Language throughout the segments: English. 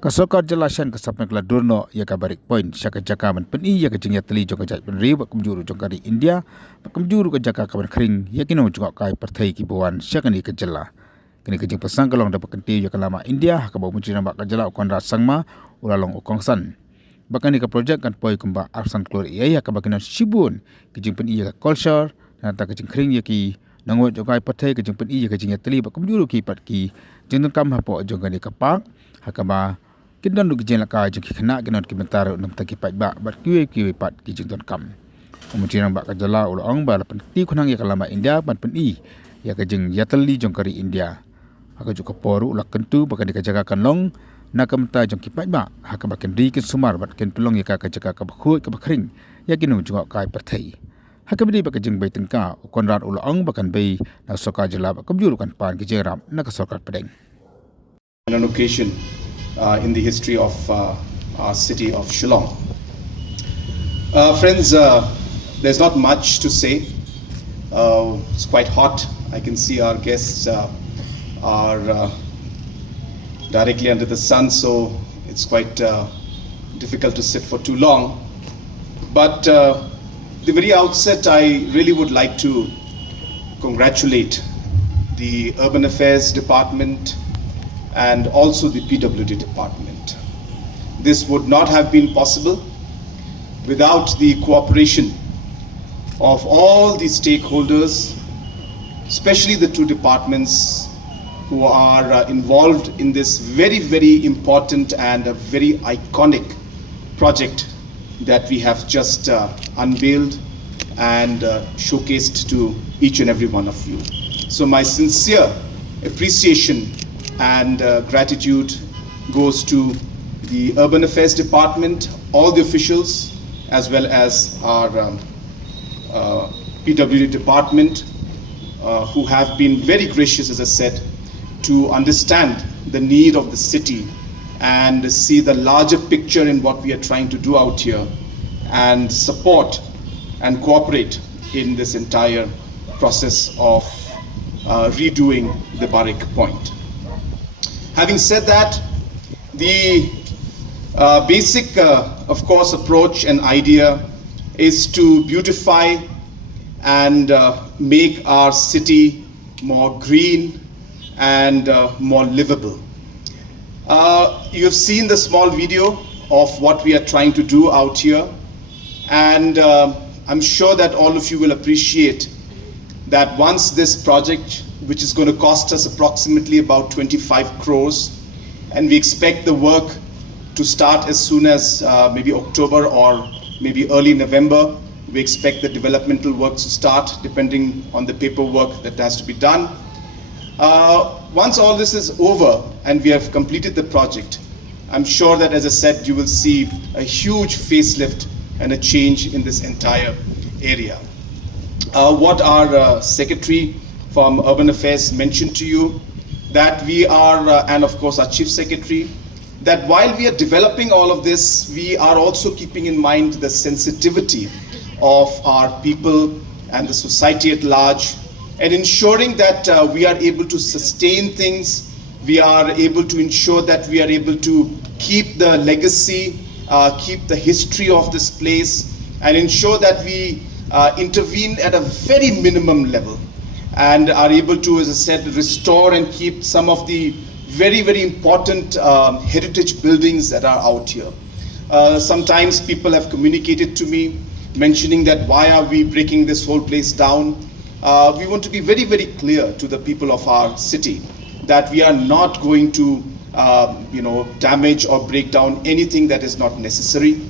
Kasokar jelasan kesapan kala durno ya kabarik point syaka jakaman peni ya kejengya teli jong kajak penri wa kumjuru jong kari India wa kumjuru ke jaka kaban kering ya kino jong kai pertai kibuan syaka ni kejela kini kejeng pesang kalong dapat kenti ya kalama India hakaba munci nambak kejela ukon rasangma ulalong ukongsan bahkan ni ke projek kan poi kumba arsan klor iya ya kabakina shibun kejeng peni ya culture dan ta kejeng kering ya ki nangwat jong kai pertai kejeng peni ya kejengya teli wa kumjuru ki pat ki jeng kam hapo jong kani kapak hakaba Kindan duk jen laka jeng kena kinot kimentar nam taki pat ba bat kiwe pat ki jeng ton kam. Kemudian bak kajala ulong ba lapan ti kunang ya kalama India pan peni ya kajeng yatali jong kari India. Haka juga poru ulak kentu bakan dikajaga kanlong na kamta jong kipat ba haka bakan ri kin sumar bat ken pelong ya ka kajaga ka bakhoi ka bakring ya kinu juga kai pertai. Haka bidi bak kajeng bai tengka konrad ulong bakan bai na soka jala ba kamjuru kan pan ki jeram na ka sorkat pedeng. On an occasion in the history of our city of Shillong. Friends, there's not much to say. It's quite hot. I can see our guests are directly under the sun, so it's quite difficult to sit for too long. But the very outset, I really would like to congratulate the Urban Affairs Department and also the PWD department. This would not have been possible without the cooperation of all the stakeholders, especially the two departments who are involved in this very, very important and a very iconic project that we have just unveiled and showcased to each and every one of you. So my sincere appreciation and gratitude goes to the Urban Affairs Department, all the officials, as well as our PWD department, who have been very gracious, as I said, to understand the need of the city and see the larger picture in what we are trying to do out here and support and cooperate in this entire process of redoing the Barrick Point. Having said that, the basic, of course, approach and idea is to beautify and make our city more green and more livable. You have seen the small video of what we are trying to do out here, and I'm sure that all of you will appreciate that once this project, which is going to cost us approximately about 25 crores, and we expect the work to start as soon as maybe October or maybe early November. We expect the developmental work to start depending on the paperwork that has to be done. Once all this is over and we have completed the project, I'm sure that, as I said, you will see a huge facelift and a change in this entire area. What our Secretary from Urban Affairs mentioned to you, that we are, and of course our Chief Secretary, that while we are developing all of this, we are also keeping in mind the sensitivity of our people and the society at large, and ensuring that we are able to sustain things, we are able to ensure that we are able to keep the legacy, keep the history of this place, and ensure that we intervene at a very minimum level and are able to, as I said, restore and keep some of the very, very important heritage buildings that are out here. Sometimes people have communicated to me mentioning that why are we breaking this whole place down? We want to be very, very clear to the people of our city that we are not going to damage or break down anything that is not necessary.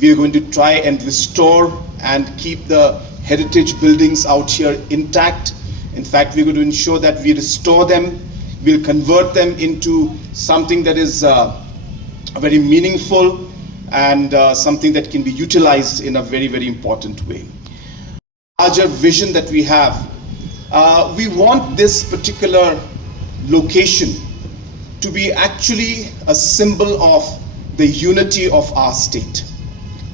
We are going to try and restore and keep the heritage buildings out here intact. In fact, we're going to ensure that we restore them, we'll convert them into something that is very meaningful and something that can be utilized in a very, very important way. Larger vision that we have, we want this particular location to be actually a symbol of the unity of our state.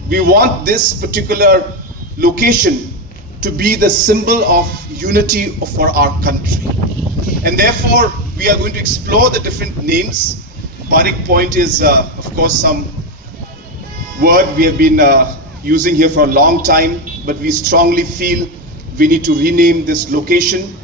We want this particular location to be the symbol of unity for our country. And therefore, we are going to explore the different names Barik Point is, of course, some word we have been using here for a long time, but we strongly feel we need to rename this location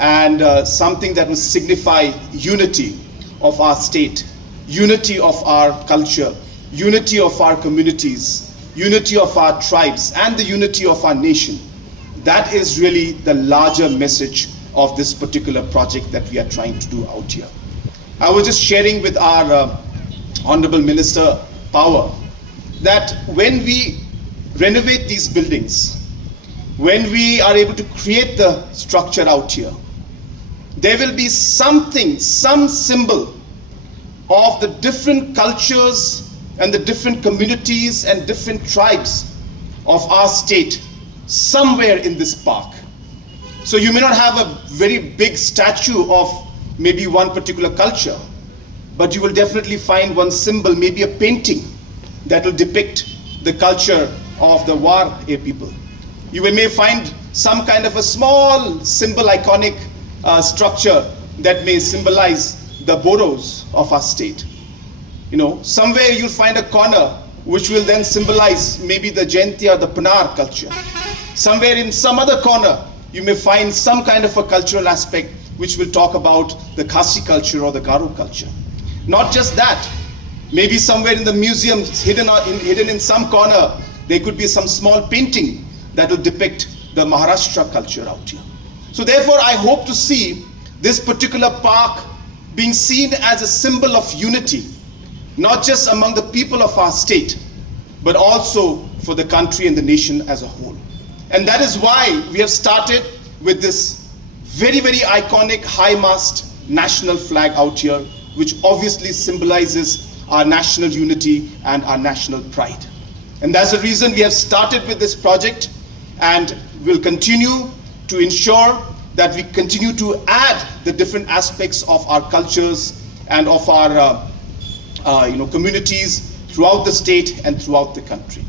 and something that will signify unity of our state, unity of our culture, unity of our communities, unity of our tribes, and the unity of our nation. That is really the larger message of this particular project that we are trying to do out here. I was just sharing with our Honorable Minister Power that when we renovate these buildings, when we are able to create the structure out here, there will be something, some symbol of the different cultures and the different communities and different tribes of our state somewhere in this park. So you may not have a very big statue of maybe one particular culture, but you will definitely find one symbol, maybe a painting that will depict the culture of the War people. You may find some kind of a small symbol, iconic structure that may symbolize the Boros of our state. You know, somewhere you'll find a corner which will then symbolize maybe the Jaintia, the Panar culture. Somewhere in some other corner, you may find some kind of a cultural aspect which will talk about the Khasi culture or the Garo culture. Not just that, maybe somewhere in the museum, hidden in some corner, there could be some small painting that will depict the Maharashtra culture out here. So therefore, I hope to see this particular park being seen as a symbol of unity, not just among the people of our state, but also for the country and the nation as a whole. And that is why we have started with this very, very iconic high-mast national flag out here, which obviously symbolizes our national unity and our national pride. And that's the reason we have started with this project, and will continue to ensure that we continue to add the different aspects of our cultures and of our communities throughout the state and throughout the country.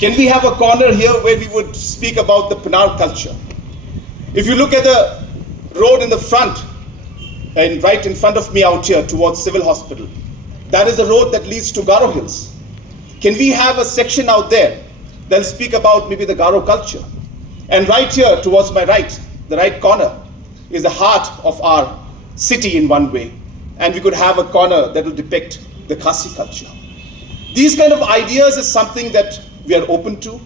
Can we have a corner here where we would speak about the Panar culture? If you look at the road in the front, and right in front of me out here towards Civil Hospital, that is the road that leads to Garo Hills. Can we have a section out there that'll speak about maybe the Garo culture? And right here towards my right, the right corner, is the heart of our city in one way. And we could have a corner that will depict the Khasi culture. These kind of ideas is something that we are open to.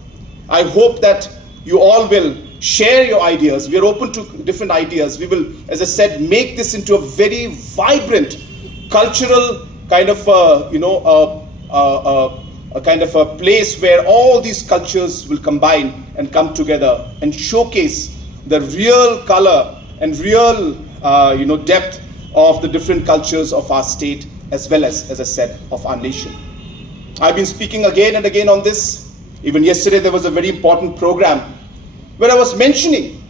I hope that you all will share your ideas. We are open to different ideas. We will, as I said, make this into a very vibrant cultural kind of a kind of a place where all these cultures will combine and come together and showcase the real color and real depth of the different cultures of our state, as well as I said, of our nation. I've been speaking again and again on this. Even yesterday there was a very important program where I was mentioning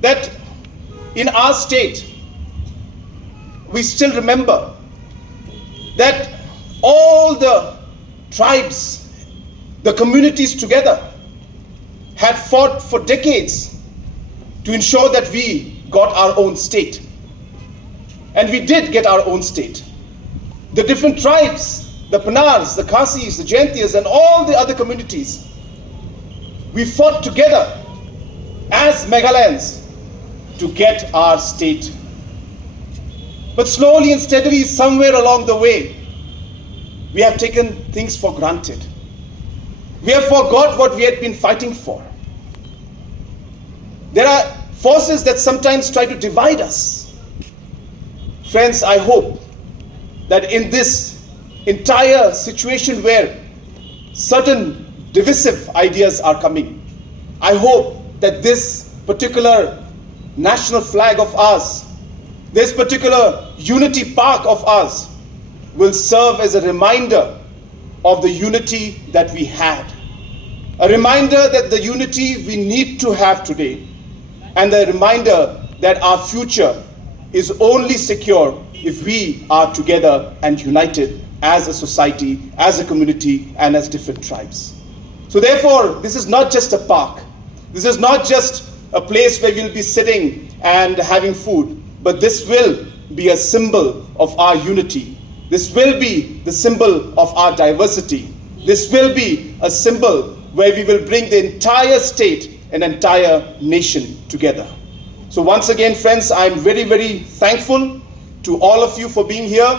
that in our state, we still remember that all the tribes, the communities together had fought for decades to ensure that we got our own state. And we did get our own state. The different tribes, the Panars, the Khasis, the Jaintias, and all the other communities, we fought together as Meghalayans to get our state. But slowly and steadily, somewhere along the way, we have taken things for granted. We have forgot what we had been fighting for. There are forces that sometimes try to divide us. Friends, I hope that in this entire situation where certain divisive ideas are coming, I hope that this particular national flag of ours, this particular unity park of ours, will serve as a reminder of the unity that we had. A reminder that the unity we need to have today, and a reminder that our future is only secure if we are together and united as a society, as a community, and as different tribes. So therefore, this is not just a park. This is not just a place where we'll be sitting and having food, but this will be a symbol of our unity, This will be the symbol of our diversity. This will be a symbol where we will bring the entire state and entire nation together. So once again, friends, I'm very, very thankful to all of you for being here.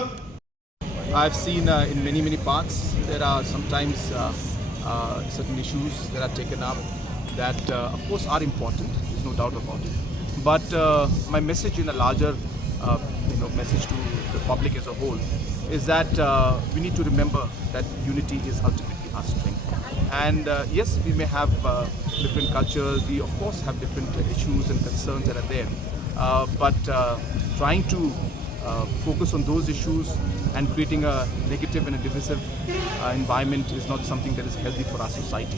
I've seen in many parts there are sometimes certain issues that are taken up that of course are important, there's no doubt about it. But my message in a larger message to the public as a whole is that we need to remember that unity is ultimately our strength. And yes, we may have different cultures, we of course have different issues and concerns that are there. But trying to focus on those issues and creating a negative and a divisive environment is not something that is healthy for our society.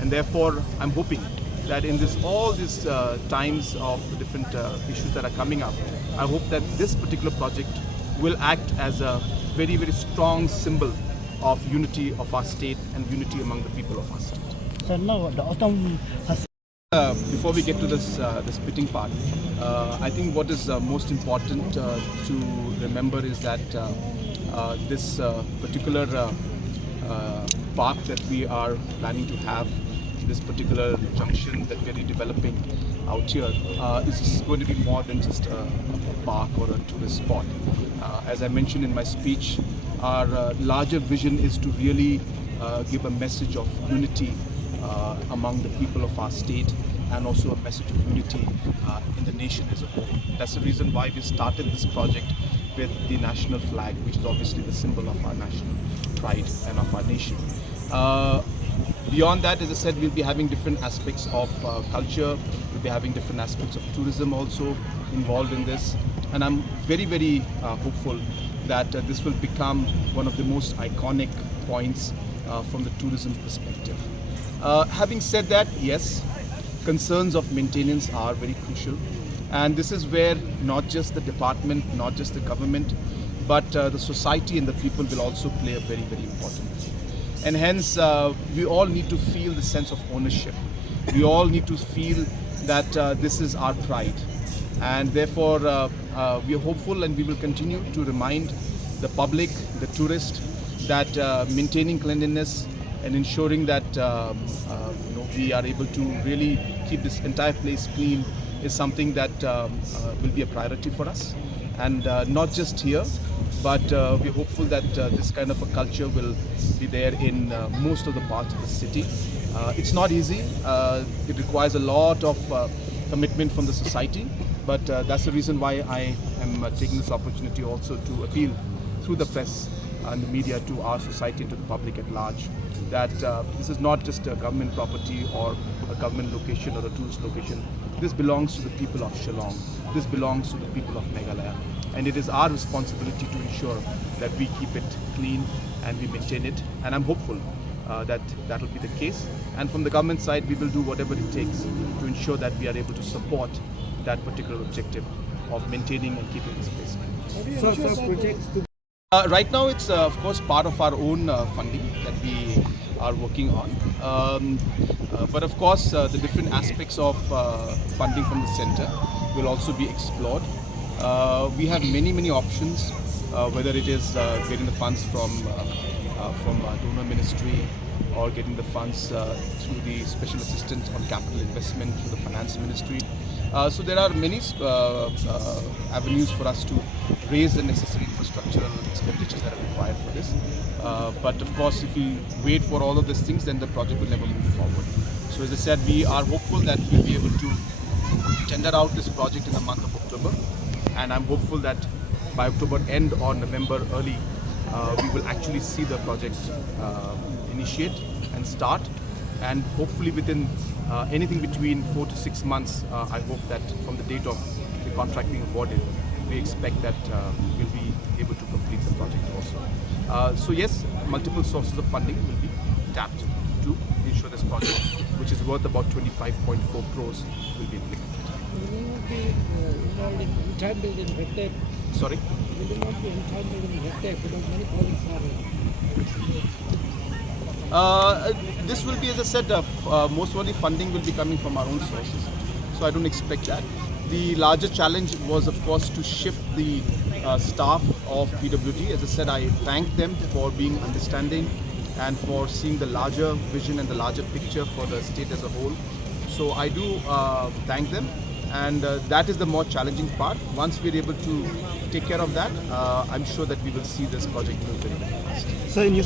And therefore, I'm hoping that in all these times of the different issues that are coming up, I hope that this particular project will act as a very, very strong symbol of unity of our state and unity among the people of our state. So now the autumn has. Before we get to this spitting part, I think what is most important to remember is that this particular park that we are planning to have, this particular junction that we are developing out here, is going to be more than just a park or a tourist spot. As I mentioned in my speech, our larger vision is to really give a message of unity among the people of our state, and also a message of unity in the nation as a whole. That's the reason why we started this project with the national flag, which is obviously the symbol of our national pride and of our nation. Beyond that, as I said, we'll be having different aspects of culture, we'll be having different aspects of tourism also involved in this. And I'm very, very hopeful that this will become one of the most iconic points from the tourism perspective. Having said that, yes, concerns of maintenance are very crucial, and this is where not just the department, not just the government, but the society and the people will also play a very, very important role. And hence we all need to feel the sense of ownership. We all need to feel that this is our pride, and therefore we are hopeful, and we will continue to remind the public, the tourist, that maintaining cleanliness and ensuring that we are able to really keep this entire place clean is something that will be a priority for us. And not just here, but we're hopeful that this kind of a culture will be there in most of the parts of the city. It's not easy. It requires a lot of commitment from the society, but that's the reason why I am taking this opportunity also to appeal through the press and the media to our society and to the public at large, that this is not just a government property or a government location or a tourist location. This belongs to the people of Shillong. This belongs to the people of Meghalaya. And it is our responsibility to ensure that we keep it clean and we maintain it. And I'm hopeful that that will be the case. And from the government side, we will do whatever it takes to ensure that we are able to support that particular objective of maintaining and keeping this place clean. Right now, it's of course part of our own funding that we are working on. But of course, the different aspects of funding from the center will also be explored. We have many options, whether it is getting the funds from donor ministry, or getting the funds through the special assistant on capital investment through the finance ministry. So there are many avenues for us to raise the necessary infrastructural expenditures that are required for this. But of course, if we wait for all of these things, then the project will never move forward. So as I said, we are hopeful that we'll be able to tender out this project in the month of October. And I'm hopeful that by October end or November early, we will actually see the project initiate and start. And hopefully within anything between 4 to 6 months, I hope that from the date of the contract being awarded, we expect that we'll be able to complete the project also. So yes, multiple sources of funding will be tapped to ensure this project, which is worth about 25.4 crores, will be implemented. Will you not be involved in entangled in red tape? Sorry? Will you not be entangled in red tape because many projects are This will be, as I said, most of the funding will be coming from our own sources. So I don't expect that. The larger challenge was, of course, to shift the staff of PWD. As I said, I thank them for being understanding and for seeing the larger vision and the larger picture for the state as a whole. So I do thank them, and that is the more challenging part. Once we're able to take care of that, I'm sure that we will see this project move very fast. So in your